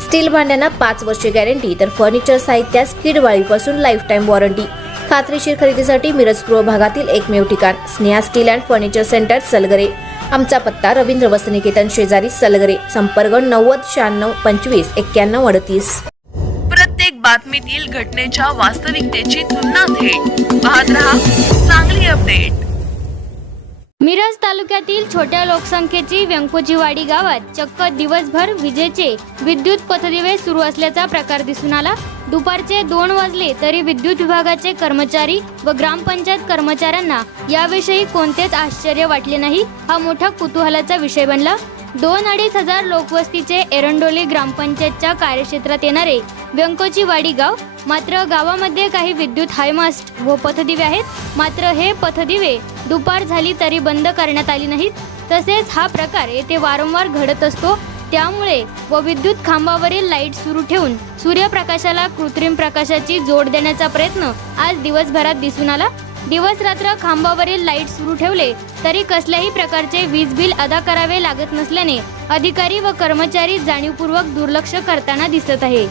Steel भांड्यांना पाच वर्षे guarantee तर फर्निचर साहित्यास किडवाळीपासून लाईफ टाईम वॉरंटी खात्रीशीर खरेदीसाठी मिरज पूर्व भागातील एकमेव ठिकाण Sneha steel and furniture centre Salgare. आमचा पत्ता रवींद्र वसनिकेतन शेजारी सलगरे. संपर्क नव्वद शहाण्णव पंचवीस एक्क्याण्णव अडतीस. प्रत्येक बातमीतील घटनेच्या वास्तविकतेची तुलना थेट पाहत रहा मिरज तालुक्यातील छोट्या लोकसंख्येची व्यंकोजीवाडी गावात चक्क दिवसभर विजेचे विद्युत पथदिवे सुरू असल्याचा प्रकार दिसून आला. दुपारचे दोन वाजले तरी विद्युत विभागाचे कर्मचारी व ग्रामपंचायत कर्मचाऱ्यांना याविषयी कोणतेच आश्चर्य वाटले नाही. हा मोठा कुतूहलाचा विषय बनला. दोन अडीच हजार लोकवस्तीचे एरंडोली ग्रामपंचायतच्या कार्यक्षेत्रात येणारे व्यंकोची वाडी गाव मात्र गावामध्ये काही विद्युत हायमास्ट व पथदिवे आहेत. मात्र हे पथदिवे दुपार झाली तरी बंद करण्यात आली नाहीत. तसेच हा प्रकार येथे वारंवार घडत असतो. त्यामुळे व विद्युत खांबावरील लाइट सुरू ठेवून सूर्यप्रकाशाला कृत्रिम प्रकाशाची जोड देण्याचा प्रयत्न आज दिवसभरात दिसून आला. दिवस रात्र खांबावरील लाइट सुरू ठेवले तरी कसल्याही प्रकारचे वीज बिल अदा करावे लागत नसल्याने अधिकारी व कर्मचारी जाणीवपूर्वक दुर्लक्ष करताना दिसत आहे.